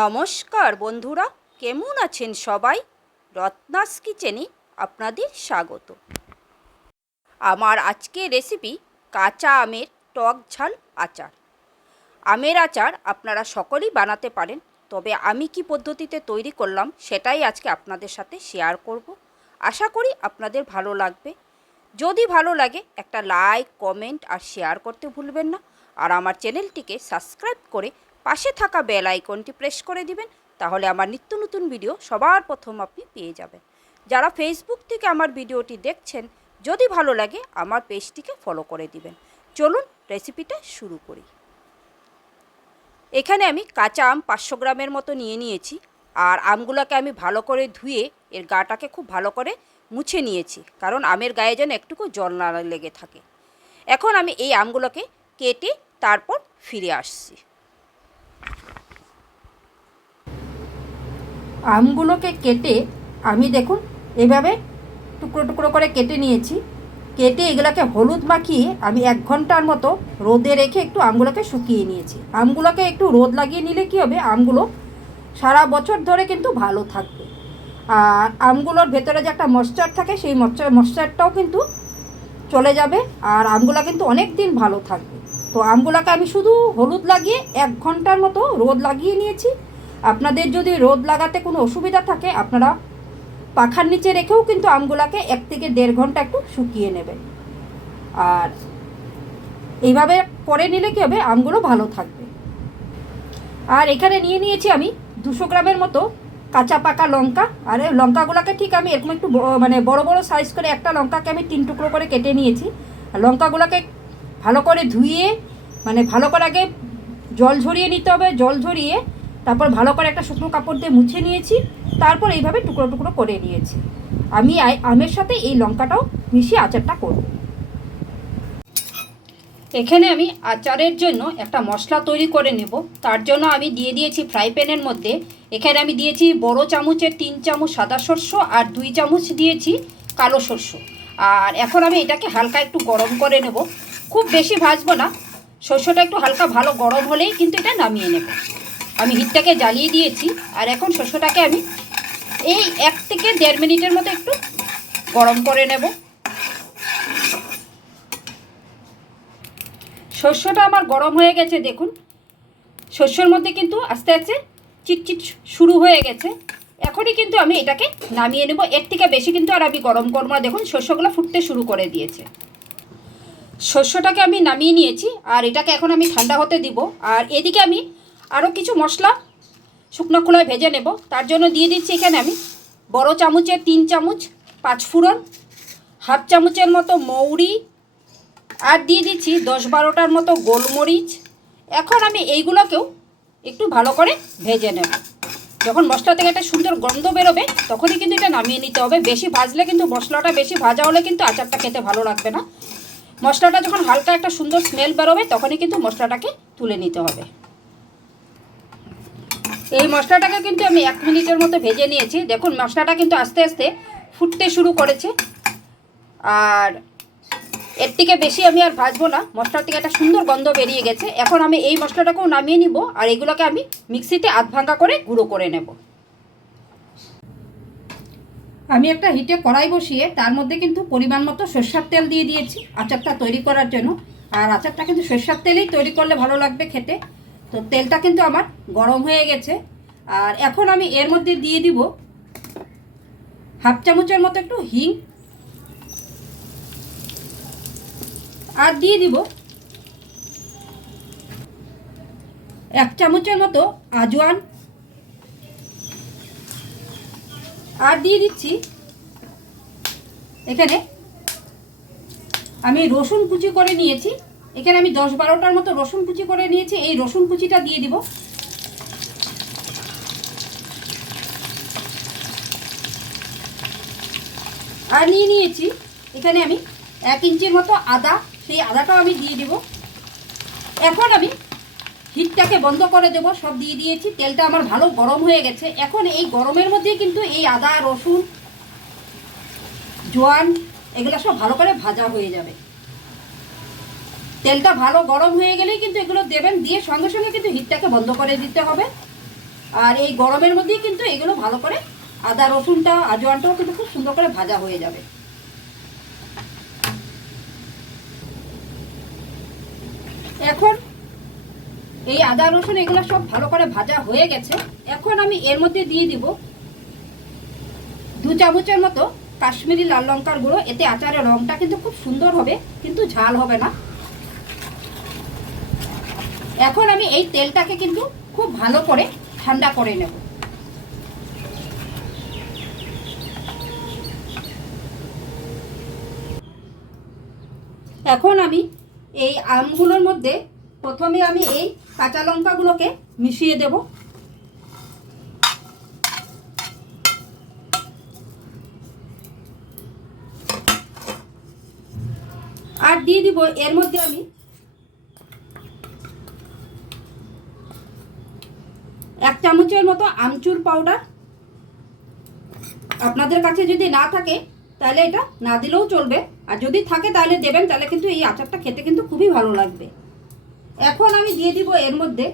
নমস্কার বন্ধুরা, কেমন আছেন সবাই? রত্নাস কিচেনে আপনাদের স্বাগত। আমার আজকের রেসিপি কাঁচা আমের টক ঝাল আচার। আমের আচার আপনারা সকলেই বানাতে পারেন, তবে আমি কি পদ্ধতিতে তৈরি করলাম সেটাই আজকে আপনাদের সাথে শেয়ার করব। আশা করি আপনাদের ভালো লাগবে। যদি ভালো লাগে, একটা লাইক কমেন্ট আর শেয়ার করতে ভুলবেন না। আর আমার চ্যানেলটিকে সাবস্ক্রাইব করে পাশে থাকা বেল আইকনটি প্রেস করে দিবেন, তাহলে আমার নিত্য নতুন ভিডিও সবার প্রথম আপনি পেয়ে যাবেন। যারা ফেসবুক থেকে আমার ভিডিওটি দেখছেন, যদি ভালো লাগে আমার পেজটিকে ফলো করে দিবেন। চলুন রেসিপিটা শুরু করি। এখানে আমি কাঁচা আম পাঁচশো গ্রামের মতো নিয়ে নিয়েছি, আর আমগুলোকে আমি ভালো করে ধুয়ে এর গাটাকে খুব ভালো করে মুছে নিয়েছি, কারণ আমের গায়ে যেন একটুকু জল না লেগে থাকে। এখন আমি এই আমগুলোকে কেটে তারপর ফিরে আসছি। আমগুলোকে কেটে, আমি দেখুন, এভাবে টুকরো টুকরো করে কেটে নিয়েছি। কেটে এগুলোকে হলুদ মাখিয়ে আমি এক ঘণ্টার মতো রোদে রেখে একটু আমগুলোকে শুকিয়ে নিয়েছি। আমগুলোকে একটু রোদ লাগিয়ে নিলে কী হবে? আমগুলো সারা বছর ধরে কিন্তু ভালো থাকবে। আর আমগুলোর ভেতরে যে একটা মশ্চার থাকে, সেই মশ্চার মশ্চারটাও কিন্তু চলে যাবে। আর আমগুলো কিন্তু অনেক দিন ভালো থাকবে। তো আমগুলোকে আমি শুধু হলুদ লাগিয়ে এক ঘণ্টার মতো রোদ লাগিয়ে নিয়েছি। আপনাদের যদি রোদ লাগাতে কোনো অসুবিধা থাকে, আপনারা পাখার নিচে রেখেও কিন্তু আমগুলাকে এক থেকে দেড় ঘণ্টা একটু শুকিয়ে নেবেন। আর এইভাবে পরে নিলে কী হবে? আমগুলো ভালো থাকবে। আর এখানে নিয়ে নিয়েছি আমি দুশো গ্রামের মতো কাঁচা পাকা লঙ্কা। আর, লঙ্কাগুলোকে ঠিক আমি এরকম একটু মানে বড় বড় সাইজ করে একটা লঙ্কাকে আমি তিন টুকরো করে কেটে নিয়েছি। লঙ্কাগুলোকে ভালো করে ধুয়ে মানে ভালো করে আগে জল ঝরিয়ে নিতে হবে, জল ঝরিয়ে তারপর ভালো করে একটা শুকনো কাপড় দিয়ে মুছে নিয়েছি, তারপর এইভাবে টুকরো টুকরো করে নিয়েছি। আমি আমের সাথে এই লঙ্কাটাও মিশিয়ে আচারটা করব। এখানে আমি আচারের জন্য একটা মশলা তৈরি করে নেব। তার জন্য আমি দিয়ে দিয়েছি ফ্রাই প্যানের মধ্যে। এখানে আমি দিয়েছি বড় চামচের তিন চামচ সাদা শস্য আর দুই চামচ দিয়েছি কালো শস্য আর এখন আমি এটাকে হালকা একটু গরম করে নেব। খুব বেশি ভাজবো না। শস্যটা একটু হালকা ভালো গরম হলেই কিন্তু এটা নামিয়ে নেব। আমি হিটটাকে জ্বালিয়ে দিয়েছি, আর এখন শস্যটাকে আমি এই এক থেকে দেড় মিনিটের মতো একটু গরম করে নেব। শস্যটা আমার গরম হয়ে গেছে, দেখুন। শস্যর মধ্যে কিন্তু আস্তে আস্তে চিটচিট শুরু হয়ে গেছে। এখনই কিন্তু আমি এটাকে নামিয়ে নেব। এর থেকে বেশি কিন্তু আর আমি গরম করব না। দেখুন শস্যগুলো ফুটতে শুরু করে দিয়েছে। শস্যটাকে আমি নামিয়ে নিয়েছি, আর এটাকে এখন আমি ঠান্ডা হতে দিব। আর এদিকে আমি আরও কিছু মশলা শুকনো খোলায় ভেজে নেব। তার জন্য দিয়ে দিচ্ছি এখানে আমি বড় চামচের তিন চামচ পাঁচ পাঁচফোড়ন হাফ চামচের মতো মৌরি, আর দিয়ে দিচ্ছি দশ বারোটার মতো গোলমরিচ। এখন আমি এইগুলোকেও একটু ভালো করে ভেজে নেব। যখন মশলা থেকে একটা সুন্দর গন্ধ বেরোবে, তখনই কিন্তু এটা নামিয়ে নিতে হবে। বেশি ভাজলে কিন্তু মশলাটা বেশি ভাজা হলে কিন্তু আচারটা খেতে ভালো লাগবে না। মশলাটা যখন হালকা একটা সুন্দর স্মেল বেরোবে, তখনই কিন্তু মশলাটাকে তুলে নিতে হবে। এই মশলাটাকে কিন্তু আমি এক মিনিটের মতো ভেজে নিয়েছি। দেখুন, মশলাটা কিন্তু আস্তে আস্তে ফুটতে শুরু করেছে। আর এর থেকে বেশি আমি আর ভাজবো না। মশলার থেকে একটা সুন্দর গন্ধ বেরিয়ে গেছে। এখন আমি এই মশলাটাকেও নামিয়ে নিব, আর এগুলোকে আমি মিক্সিতে আধ ভাঙ্গা করে গুঁড়ো করে নেব। আমি একটা হিটে কড়াই বসিয়ে তার মধ্যে কিন্তু পরিমাণ মতো সর্ষার তেল দিয়ে দিয়েছি, আচারটা তৈরি করার জন্য। আর আচারটা কিন্তু সর্ষার তেলেই তৈরি করলে ভালো লাগবে খেতে। তো তেলটা কিন্তু আমার গরম হয়ে গেছে। আর এখন আমি এর মধ্যে দিয়ে দিব হাফ চামচের মতো একটু হিং। আর দিয়ে দিব এক চামচের মতো আজওয়ান। আর দিয়ে দিচ্ছি এখানে আমি রসুন কুচি করে নিয়েছি। এখানে আমি দশ বারোটার মতো রসুন কুচি করে নিয়েছি। এই রসুন কুচিটা দিয়ে দিব। আর নিয়ে নিয়েছি এখানে আমি এক ইঞ্চির মতো আদা। সেই আদাটাও আমি দিয়ে দিব। এখন আমি হিটটাকে বন্ধ করে দেবো। সব দিয়ে দিয়েছি। তেলটা আমার ভালো গরম হয়ে গেছে। এখন এই গরমের মধ্যে কিন্তু এই আদা, রসুন জোয়ান, এগুলো সব ভালো করে ভাজা হয়ে যাবে। তেলটা ভালো গরম হয়ে গেলেই কিন্তু এগুলো দেবেন, দিয়ে সঙ্গে সঙ্গে কিন্তু হিটটাকে বন্ধ করে দিতে হবে। আর এই গরমের মধ্যেই কিন্তু এগুলো ভালো করে আদা, রসুনটা আজওয়ানটাও কিন্তু খুব সুন্দর করে ভাজা হয়ে যাবে। এখন এই আদা, রসুন এগুলো সব ভালো করে ভাজা হয়ে গেছে। এখন আমি এর মধ্যে দিয়ে দিব দু চামচের মতো কাশ্মীরি লাল লঙ্কার গুঁড়ো, এতে আচারের রঙটা কিন্তু খুব সুন্দর হবে, কিন্তু ঝাল হবে না। এখন আমি এই তেলটাকে কিন্তু খুব ভালো করে ঠান্ডা করে নেব। এখন আমি এই আমগুলোর মধ্যে প্রথমে আমি এই কাঁচা লঙ্কাগুলোকে মিশিয়ে দেব। আর দিয়ে দিব, এর মধ্যে আমি এক চামচের মতো আমচুর পাউডার আপনাদের কাছে যদি না থাকে, তাহলে এটা না দিলেও চলবে। আর যদি থাকে, তাহলে দেবেন, তাহলে কিন্তু এই আচারটা খেতে কিন্তু খুবই ভালো লাগবে। এখন আমি দিয়ে দিব এর মধ্যে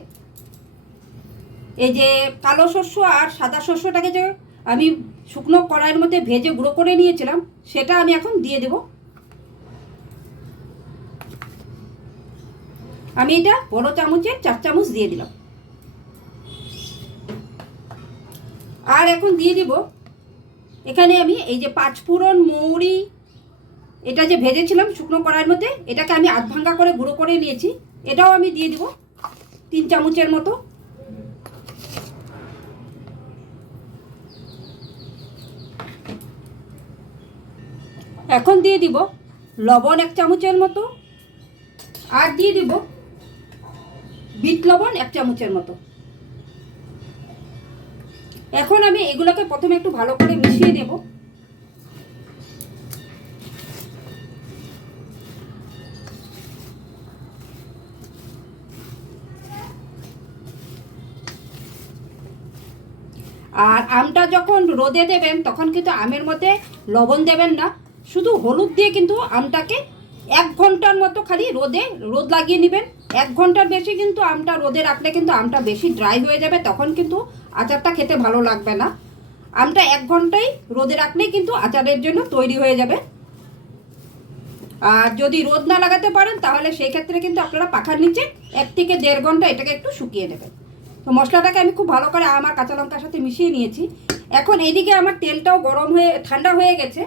এই যে কালো শস্য আর সাদা শস্যটাকে যে আমি শুকনো কড়াইয়ের মধ্যে ভেজে গুঁড়ো করে নিয়েছিলাম, সেটা আমি এখন দিয়ে দেব। আমি এটা বড় চামচের চার চামচ দিয়ে দিলাম। আর এখন দিয়ে দিব, এখানে আমি এই যে পাঁচফোড়ন মৌরি, এটা যে ভেজেছিলাম শুকনো কড়াইয়ের মধ্যে, এটাকে আমি আধ ভাঙ্গা করে গুঁড়ো করে নিয়েছি, এটাও আমি দিয়ে দিব তিন চামচের মতো। এখন দিয়ে দিব লবণ এক চামচের মতো, আর দিয়ে দিব বিট লবণ এক চামচের মতো। এখন আমি এগুলোকে প্রথমে একটু ভালো করে মিশিয়ে দেব। আর আমটা যখন রোদে দেবেন, তখন কিন্তু আমের মধ্যে লবণ দেবেন না। শুধু হলুদ দিয়ে কিন্তু আমটাকে এক ঘণ্টার মতো খালি রোদে, রোদ লাগিয়ে নেবেন। এক ঘণ্টার বেশি কিন্তু আমটা রোদে রাখলে কিন্তু আমটা বেশি ড্রাই হয়ে যাবে, তখন কিন্তু আচারটা খেতে ভালো লাগবে না। আমটা এক ঘন্টাই রোদে রাখলেই কিন্তু আচারের জন্য তৈরি হয়ে যাবে। আর যদি রোদ না লাগাতে পারেন, তাহলে সেই ক্ষেত্রে কিন্তু আপনারা পাখার নিচে এক থেকে দেড় ঘণ্টা এটাকে একটু শুকিয়ে নেবেন। তো মশলাটাকে আমি খুব ভালো করে আমার কাঁচা লঙ্কার সাথে মিশিয়ে নিয়েছি। এখন এইদিকে আমার তেলটাও গরম হয়ে, ঠান্ডা হয়ে গেছে।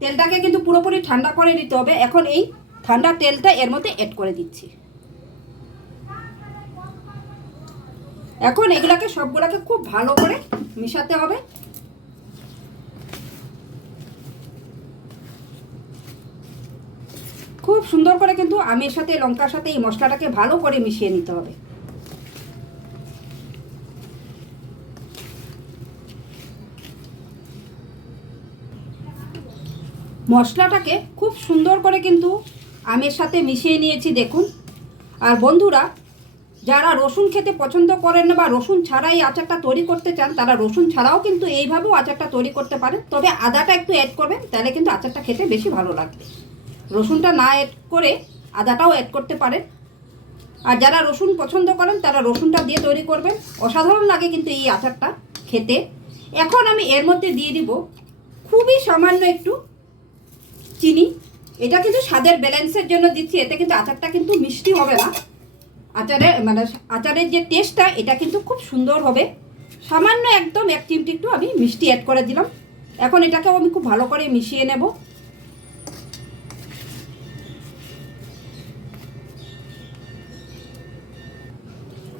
তেলটাকে কিন্তু পুরোপুরি ঠান্ডা করে দিতে হবে। এখন এই ঠান্ডা তেলটা এর মধ্যে অ্যাড করে দিচ্ছি। এখন এগুলাকে সবগুলোকে খুব ভালো করে মিশাতে হবে। খুব সুন্দর করে কিন্তু আমের সাথে লঙ্কার সাথে এই মশলাটাকে ভালো করে মিশিয়ে নিতে হবে। মশলাটাকে খুব সুন্দর করে কিন্তু আমের সাথে মিশিয়ে নিয়েছি, দেখুন। আর বন্ধুরা, যারা রসুন খেতে পছন্দ করেন বা রসুন ছাড়াই আচারটা তৈরি করতে চান, তারা রসুন ছাড়াও কিন্তু এইভাবেও আচারটা তৈরি করতে পারেন। তবে আদাটা একটু অ্যাড করবেন, তাহলে কিন্তু আচারটা খেতে বেশি ভালো লাগবে। রসুনটা না অ্যাড করে আদাটাও অ্যাড করতে পারেন। আর যারা রসুন পছন্দ করেন, তারা রসুনটা দিয়ে তৈরি করবেন। অসাধারণ লাগে কিন্তু এই আচারটা খেতে। এখন আমি এর মধ্যে দিয়ে দিব খুবই সামান্য একটু চিনি, এটা কিন্তু স্বাদের ব্যালেন্সের জন্য দিচ্ছি, এতে কিন্তু আচারটা কিন্তু মিষ্টি হবে না। আচারের মানে আচারের যে টেস্টটা এটা কিন্তু খুব সুন্দর হবে। সামান্য একদম এক চিমটি একটু আমি মিষ্টি অ্যাড করে দিলাম। এখন এটাকেও আমি খুব ভালো করে মিশিয়ে নেব।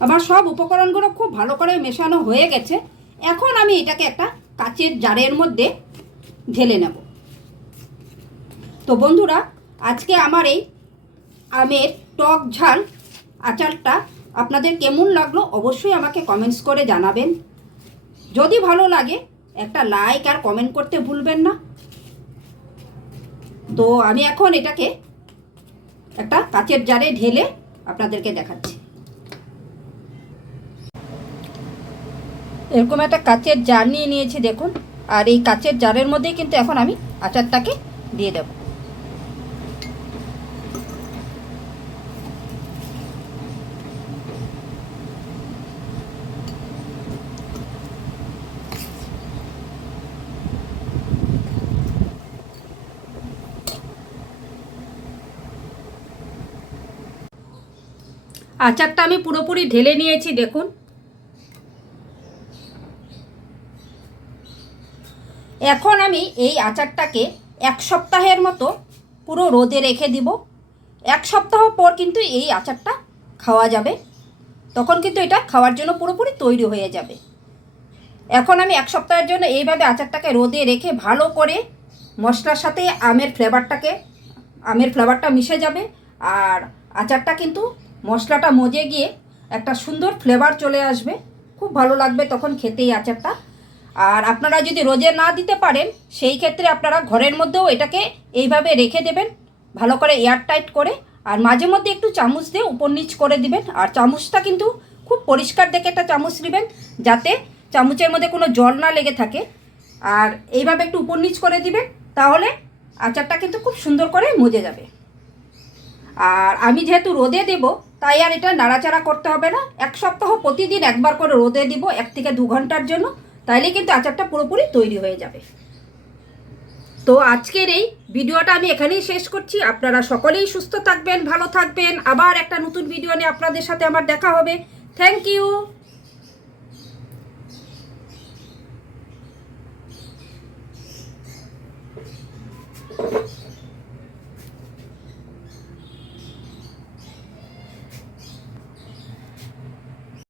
আমার সব উপকরণগুলো খুব ভালো করে মেশানো হয়ে গেছে। এখন আমি এটাকে একটা কাচের জারের মধ্যে ঢেলে নেব। তো বন্ধুরা, আজকে আমার এই আমের টক ঝাল আচারটা আপনাদের কেমন লাগল অবশ্যই আমাকে কমেন্টস করে জানাবেন। যদি ভালো লাগে, একটা লাইক আর কমেন্ট করতে ভুলবেন না। তো আমি এখন এটাকে একটা কাচের জারে ঢেলে আপনাদেরকে দেখাচ্ছি। এরকম একটা কাচের জার নিয়ে নিয়েছি দেখুন, আর এই কাচের জারের মধ্যেই কিন্তু এখন আমি আচারটাকে দিয়ে দেবো। আচারটা আমি পুরোপুরি ঢেলে নিয়েছি, দেখুন। এখন আমি এই আচারটাকে এক সপ্তাহের মতো পুরো রোদে রেখে দিব। এক সপ্তাহ পর কিন্তু এই আচারটা খাওয়া যাবে। তখন কিন্তু এটা খাওয়ার জন্য পুরোপুরি তৈরি হয়ে যাবে। এখন আমি এক সপ্তাহের জন্য এইভাবে আচারটাকে রোদে রেখে ভালো করে মশলার সাথে আমের ফ্লেভারটাকে আমের ফ্লেভারটা মিশে যাবে। আর আচারটা কিন্তু মশলাটা মজে গিয়ে একটা সুন্দর ফ্লেভার চলে আসবে। খুব ভালো লাগবে তখন খেতেই আচারটা। আর আপনারা যদি রোজে না দিতে পারেন, সেই ক্ষেত্রে আপনারা ঘরের মধ্যেও এটাকে এইভাবে রেখে দেবেন। ভালো করে এয়ার টাইট করে আর মাঝে মধ্যে একটু চামচ দিয়ে উপর নিচ করে দিবেন। আর চামচটা কিন্তু খুব পরিষ্কার দেখে একটা চামচ নেবেন, যাতে চামচের মধ্যে কোনো জল না লেগে থাকে। আর এইভাবে একটু উপর নিচ করে দিবেন, তাহলে আচারটা কিন্তু খুব সুন্দর করে মজে যাবে। আর আমি যেহেতু রোদে দেব তাই আর এটা নাড়াচাড়া করতে হবে না। এক সপ্তাহ প্রতিদিন একবার করে রোদে দিব, এক থেকে দু ঘণ্টার জন্য। তাইলে কিন্তু আচারটা পুরোপুরি তৈরি হয়ে যাবে। তো আজকের এই ভিডিওটা আমি এখানেই শেষ করছি। আপনারা সকলেই সুস্থ থাকবেন, ভালো থাকবেন। আবার একটা নতুন ভিডিও নিয়ে আপনাদের সাথে আমার দেখা হবে। Thank you